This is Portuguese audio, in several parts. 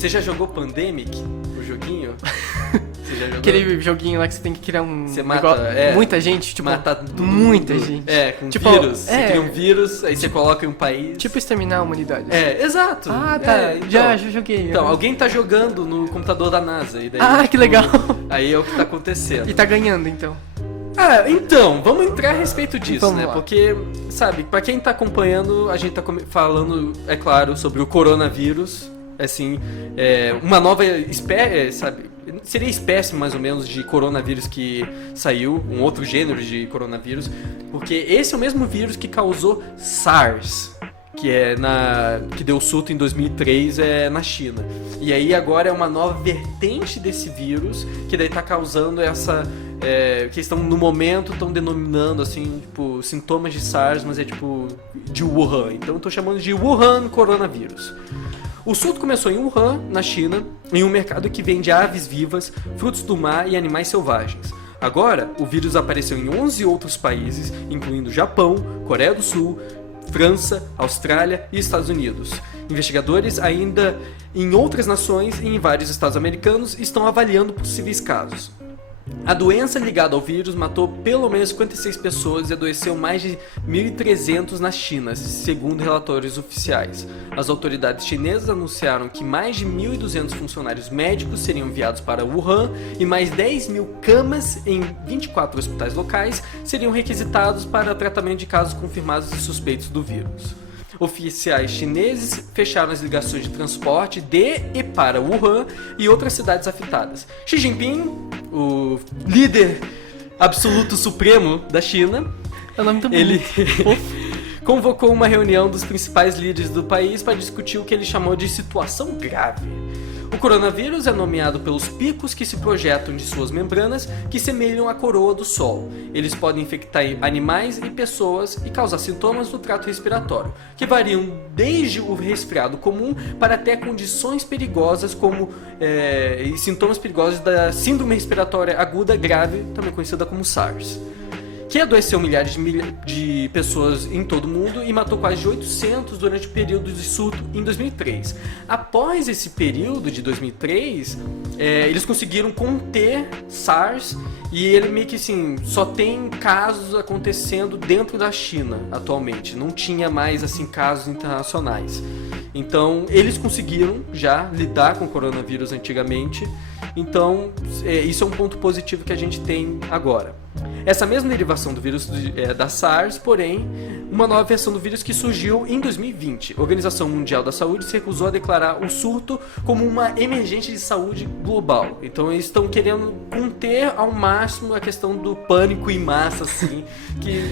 Você já jogou Pandemic, o joguinho? Você já jogou? Aquele joguinho lá que você tem que criar um... Você mata, muita gente, tipo... Matar tudo, muita gente. Com tipo, vírus. Você cria um vírus, aí você coloca em um país. Tipo exterminar a humanidade. Exato. Ah, tá. Então, já joguei. Então, alguém tá jogando no computador da NASA. E daí, que legal. Aí é o que tá acontecendo. E tá ganhando, então. Então, vamos entrar a respeito disso, Vamos né? lá. Porque, sabe, pra quem tá acompanhando, a gente tá falando, é claro, sobre o coronavírus. Assim, uma nova espécie, sabe? Seria espécie, mais ou menos, de coronavírus que saiu, um outro gênero de coronavírus, porque esse é o mesmo vírus que causou SARS, que deu surto em 2003 na China. E aí agora é uma nova vertente desse vírus, que daí tá causando essa... que estão no momento estão denominando assim, tipo, sintomas de SARS, mas é tipo de Wuhan. Então eu tô chamando de Wuhan coronavírus. O surto começou em Wuhan, na China, em um mercado que vende aves vivas, frutos do mar e animais selvagens. Agora, o vírus apareceu em 11 outros países, incluindo Japão, Coreia do Sul, França, Austrália e Estados Unidos. Investigadores ainda em outras nações e em vários estados americanos estão avaliando possíveis casos. A doença ligada ao vírus matou pelo menos 56 pessoas e adoeceu mais de 1.300 na China, segundo relatórios oficiais. As autoridades chinesas anunciaram que mais de 1.200 funcionários médicos seriam enviados para Wuhan e mais 10.000 camas em 24 hospitais locais seriam requisitados para tratamento de casos confirmados e suspeitos do vírus. Oficiais chineses fecharam as ligações de transporte de e para Wuhan e outras cidades afetadas. Xi Jinping, o líder absoluto supremo da China, É o nome do ele convocou uma reunião dos principais líderes do país para discutir o que ele chamou de situação grave. O coronavírus é nomeado pelos picos que se projetam de suas membranas, que semelham a coroa do Sol. Eles podem infectar animais e pessoas e causar sintomas do trato respiratório, que variam desde o resfriado comum para até condições perigosas como sintomas perigosos da síndrome respiratória aguda grave, também conhecida como SARS, que adoeceu milhares de pessoas em todo o mundo e matou quase de 800 durante o período de surto em 2003. Após esse período de 2003, eles conseguiram conter SARS e ele meio que assim, só tem casos acontecendo dentro da China atualmente, não tinha mais assim casos internacionais. Então, eles conseguiram já lidar com o coronavírus antigamente, então isso é um ponto positivo que a gente tem agora. Essa mesma derivação do vírus da SARS, porém, uma nova versão do vírus que surgiu em 2020. A Organização Mundial da Saúde se recusou a declarar o surto como uma emergência de saúde global. Então eles estão querendo conter ao máximo a questão do pânico em massa, assim, que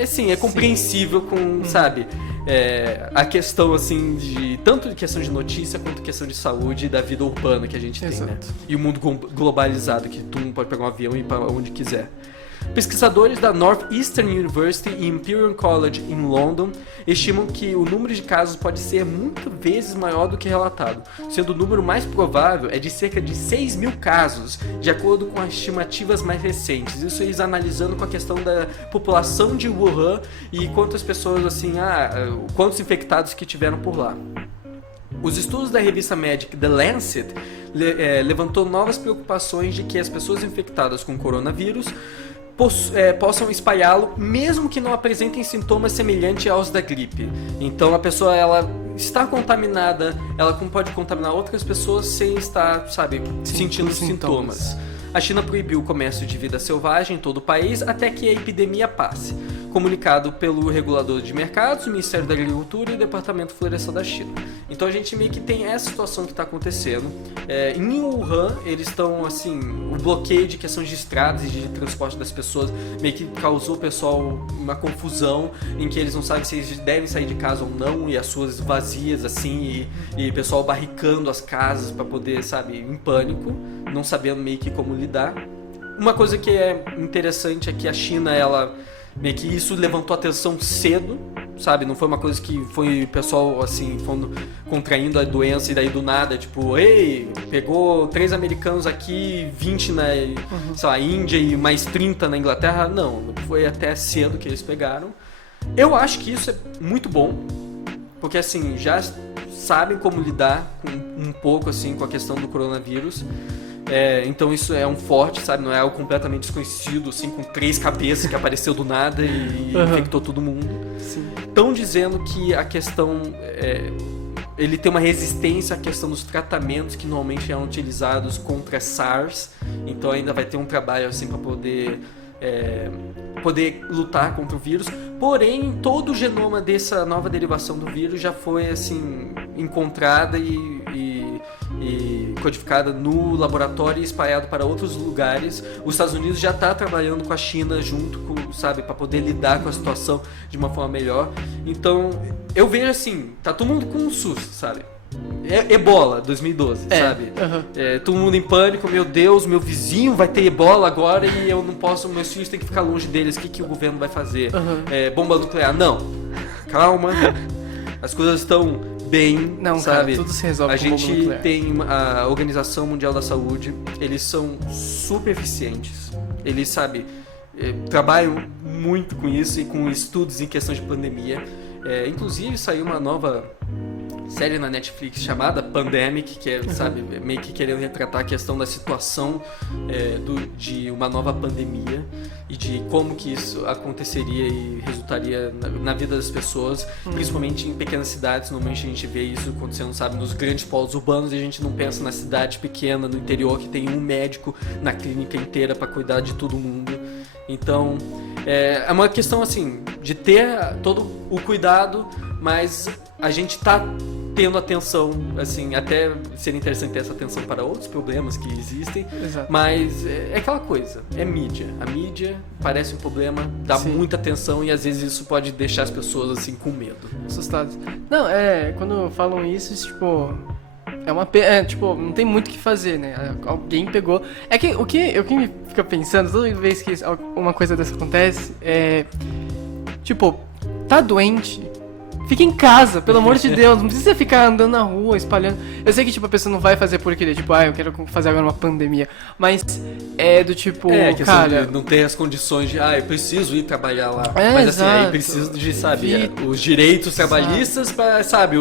assim, é compreensível com, sabe, a questão assim de tanto de questão de notícia quanto questão de saúde e da vida urbana que a gente tem, né? E o mundo globalizado, que todo mundo pode pegar um avião e ir para onde quiser. Pesquisadores da Northeastern University e Imperial College em London estimam que o número de casos pode ser muitas vezes maior do que relatado, sendo o número mais provável é de cerca de 6.000 casos, de acordo com as estimativas mais recentes. Isso eles analisando com a questão da população de Wuhan e quantas pessoas, assim, quantos infectados que tiveram por lá. Os estudos da revista médica The Lancet levantou novas preocupações de que as pessoas infectadas com coronavírus possam espalhá-lo, mesmo que não apresentem sintomas semelhantes aos da gripe. Então a pessoa ela está contaminada, ela pode contaminar outras pessoas sem estar, sabe, sentindo sintomas. A China proibiu o comércio de vida selvagem em todo o país até que a epidemia passe. Comunicado pelo regulador de mercados, o Ministério da Agricultura e o Departamento Florestal da China. Então a gente meio que tem essa situação que está acontecendo. Em Wuhan, eles estão, assim, o bloqueio de questões de estradas e de transporte das pessoas meio que causou o pessoal uma confusão em que eles não sabem se eles devem sair de casa ou não, e as suas vazias, assim, e o pessoal barricando as casas para poder, sabe, em pânico, não sabendo meio que como lidar. Uma coisa que é interessante é que a China, ela meio que isso levantou atenção cedo, sabe? Não foi uma coisa que foi o pessoal, assim, contraindo a doença e daí do nada, tipo, ei, pegou 3 americanos aqui, 20 na sei lá, Índia e mais 30 na Inglaterra. Não, foi até cedo que eles pegaram. Eu acho que isso é muito bom, porque assim, já sabem como lidar com um pouco assim com a questão do coronavírus. Então isso é um forte, sabe? Não é algo completamente desconhecido, assim, com 3 cabeças que apareceu do nada e infectou todo mundo. Estão dizendo que a questão... ele tem uma resistência à questão dos tratamentos que normalmente eram utilizados contra SARS. Então ainda vai ter um trabalho assim para poder lutar contra o vírus. Porém, todo o genoma dessa nova derivação do vírus já foi assim encontrada e codificada no laboratório e espalhado para outros lugares. Os Estados Unidos já está trabalhando com a China junto com, sabe, para poder lidar com a situação de uma forma melhor. Então, eu vejo assim, tá todo mundo com um susto, sabe? Ebola 2012, sabe? Todo mundo em pânico, meu Deus, meu vizinho vai ter ebola agora e eu não posso, meus filhos têm que ficar longe deles, o que o governo vai fazer? Bomba nuclear? Não, calma, as coisas estão bem, não, sabe? Cara, tudo se resolve a com gente bomba nuclear. tem a Organização Mundial da Saúde, eles são super eficientes, eles, sabe, trabalham muito com isso e com estudos em questão de pandemia. Inclusive saiu uma nova série na Netflix chamada Pandemic, que é, sabe, meio que querendo retratar a questão da situação de uma nova pandemia e de como que isso aconteceria e resultaria na vida das pessoas, principalmente em pequenas cidades. Normalmente a gente vê isso acontecendo, sabe, nos grandes polos urbanos, e a gente não pensa na cidade pequena, no interior, que tem um médico na clínica inteira para cuidar de todo mundo. Então, é uma questão assim, de ter todo o cuidado, mas a gente tá tendo atenção, assim, até seria interessante ter essa atenção para outros problemas que existem. Exato. Mas é aquela coisa, é mídia. A mídia parece um problema, dá muita atenção e às vezes isso pode deixar as pessoas assim com medo. Assustadas. Não, quando falam isso, tipo, é uma tipo, não tem muito o que fazer, né? Alguém pegou. É que o que me fica pensando toda vez que uma coisa dessa acontece tipo, tá doente, fica em casa, pelo amor de Deus, não precisa ficar andando na rua, espalhando. Eu sei que, tipo, a pessoa não vai fazer por querer, tipo, eu quero fazer agora uma pandemia, mas do tipo, cara... não ter as condições de, eu preciso ir trabalhar lá. Mas assim, aí preciso de, sabe, os direitos trabalhistas pra, sabe,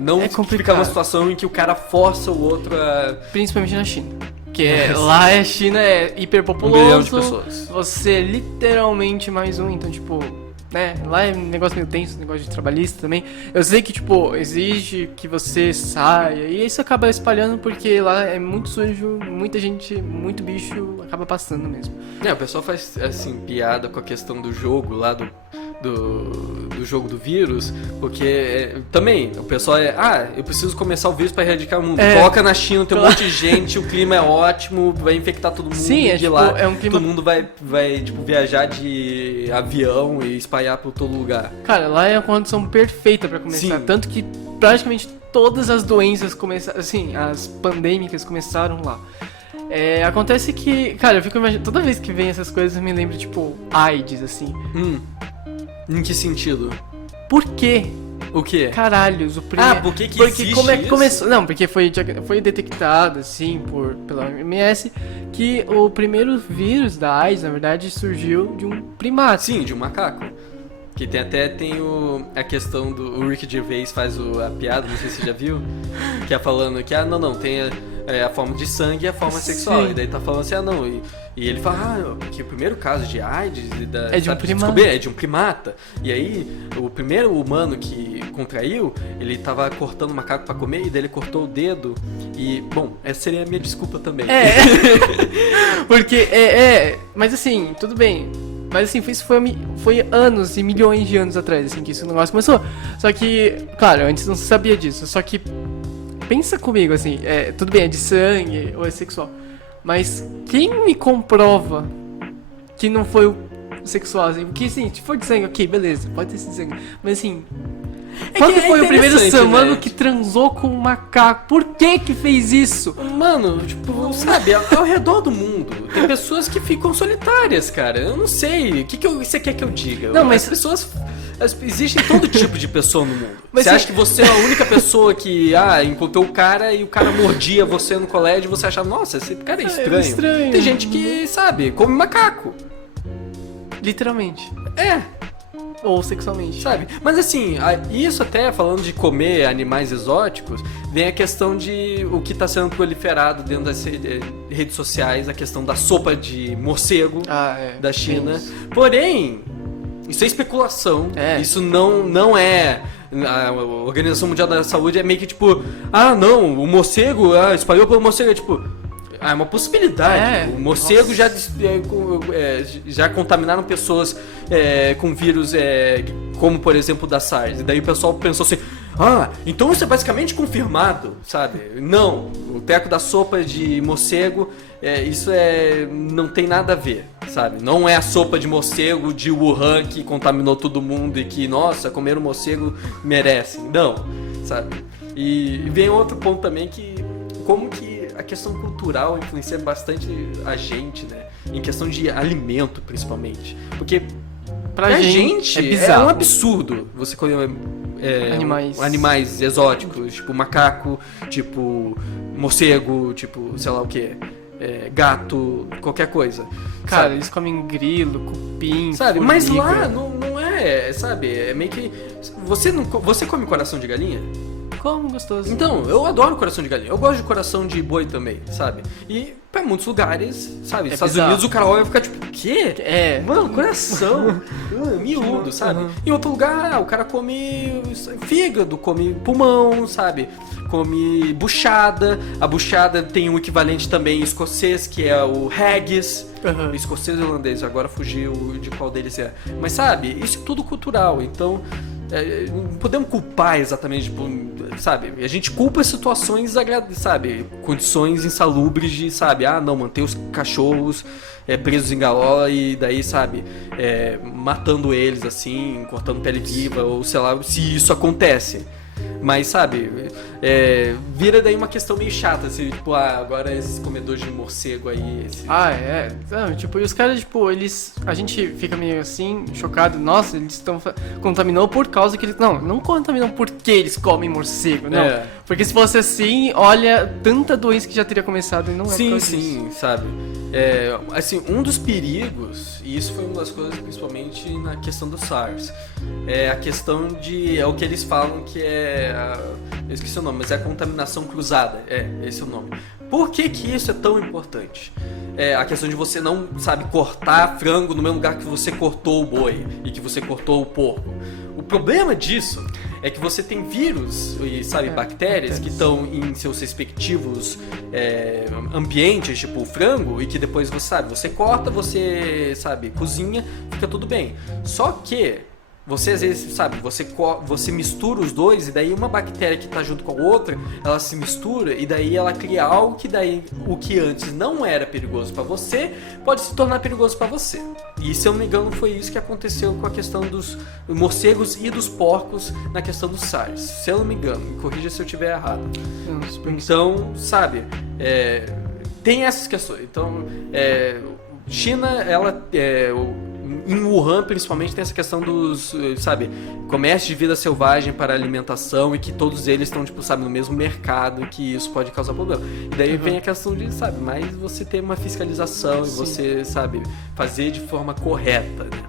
não ficar numa situação em que o cara força o outro a... Principalmente na China. Porque lá a China é hiperpopuloso. 1 bilhão de pessoas. Você é literalmente mais um, então, tipo... né, lá é um negócio meio tenso, negócio de trabalhista também. Eu sei que, tipo, exige que você saia, e isso acaba espalhando porque lá é muito sujo, muita gente, muito bicho, acaba passando mesmo. O pessoal faz, assim, piada com a questão do jogo lá, do jogo do vírus, porque também o pessoal eu preciso começar o vírus pra erradicar o mundo. Coloca na China, tem um monte de gente, o clima é ótimo, vai infectar todo mundo. Sim, de lá, um clima... todo mundo vai tipo, viajar de avião e espalhar por todo lugar. Cara, lá é a condição perfeita pra começar. Sim. Tanto que praticamente todas as doenças começaram, assim, as pandêmicas começaram lá. Acontece que, cara, eu fico imaginando, toda vez que vem essas coisas eu me lembro, tipo, AIDS, assim. Em que sentido? Por quê? O quê? Caralhos, o primeiro... Porque como é que começou? Não, porque foi detectado, assim, pela OMS, que o primeiro vírus da AIDS, na verdade, surgiu de um primata. Sim, de um macaco. Que tem a questão do... O Ricky Gervais faz a piada, não sei se você já viu, que é falando que, tem a forma de sangue e a forma sexual. E daí tá falando assim, E ele fala, que o primeiro caso de AIDS é de um primata. É de um primata. E aí, o primeiro humano que contraiu, ele tava cortando o macaco pra comer, e daí ele cortou o dedo. E, bom, essa seria a minha desculpa também. Porque, mas assim, tudo bem. Mas assim, isso foi anos e milhões de anos atrás, assim, que esse negócio começou. Só que, claro, antes não se sabia disso. Só que, pensa comigo, assim, tudo bem, é de sangue ou é sexual. Mas quem me comprova que não foi o sexual, assim? Porque, assim, se for de sangue, ok, beleza, pode ter sido de sangue. Mas, assim, quando foi o primeiro ser humano que transou com um macaco? Por que fez isso? Mano, tipo, sabe, ao redor do mundo tem pessoas que ficam solitárias, cara. Eu não sei, o que você quer que eu diga? Não, mas... As pessoas... Existem todo tipo de pessoa no mundo. Mas você acha que você é a única pessoa que encontrou o cara e o cara mordia você no colégio e você achava, nossa, esse cara é estranho. Tem gente que, sabe, come macaco. Literalmente. ou sexualmente. Sabe? Mas assim, isso até falando de comer animais exóticos, vem a questão de o que está sendo proliferado dentro das redes sociais, a questão da sopa de morcego da China. Porém, isso é especulação. Isso não é... A Organização Mundial da Saúde é meio que tipo, não, o morcego espalhou pelo morcego, é tipo... é uma possibilidade. O morcego já contaminaram pessoas com vírus, como por exemplo da SARS. E daí o pessoal pensou assim, então isso é basicamente confirmado, sabe? Não, o teco da sopa de morcego, isso não tem nada a ver, sabe? Não é a sopa de morcego de Wuhan que contaminou todo mundo e que, nossa, comer um morcego merece. Não, sabe? E vem outro ponto também que, como que a questão cultural influencia bastante a gente, né? Em questão de alimento, principalmente. Porque pra gente é bizarro. É um absurdo você comer animais exóticos, tipo macaco, tipo morcego, tipo sei lá o que, gato, qualquer coisa. Cara, sabe? eles comem grilo, cupim, sabe? formiga. Mas lá não é, sabe? É meio que... Você come coração de galinha? Como gostoso. Então, eu adoro coração de galinha. Eu gosto de coração de boi também, sabe? E pra muitos lugares, sabe? Estados Unidos o cara olha e fica tipo, o quê? Mano, coração. Miúdo, sabe? Em outro lugar, o cara come fígado, come pulmão, sabe? Come buchada. A buchada tem um equivalente também escocês, que é o haggis. Escocês e holandês, agora fugiu de qual deles é. Mas sabe, isso é tudo cultural, então... não podemos culpar exatamente, sabe? A gente culpa situações, sabe? Condições insalubres de, sabe? Não, manter os cachorros presos em gaiola e daí, sabe? Matando eles, assim, cortando pele viva, ou sei lá, se isso acontece. Mas, sabe, vira daí uma questão meio chata, assim, tipo, agora esses comedores de morcego aí... Não, tipo, e os caras, tipo, a gente fica meio assim, chocado, nossa, eles estão contaminou por causa que eles... Não contaminam porque eles comem morcego, não. Porque se fosse assim, olha, tanta doença que já teria começado e não é por causa disso. Sabe? Assim, um dos perigos, e isso foi uma das coisas principalmente na questão do SARS, é a questão de... É o que eles falam que eu esqueci o nome, mas é a contaminação cruzada. Esse é o nome. Por que isso é tão importante? A questão de você não, sabe, cortar frango no mesmo lugar que você cortou o boi e que você cortou o porco. O problema disso é que você tem vírus e, sabe, bactérias que estão em seus respectivos ambientes, tipo o frango, e que depois você corta, você, sabe, cozinha, fica tudo bem. Só que você às vezes, sabe, você mistura os dois e daí uma bactéria que tá junto com a outra, ela se mistura e daí ela cria algo que daí o que antes não era perigoso pra você, pode se tornar perigoso pra você. E se eu não me engano foi isso que aconteceu com a questão dos morcegos e dos porcos na questão do SARS. Se eu não me engano, me corrija se eu estiver errado. Então, sabe, tem essas questões. Então, China, ela... em Wuhan, principalmente, tem essa questão dos, sabe, comércio de vida selvagem para alimentação e que todos eles estão, tipo, sabe, no mesmo mercado e que isso pode causar problema. E daí vem a questão de, sabe, mais você ter uma fiscalização e você, sabe, fazer de forma correta, né?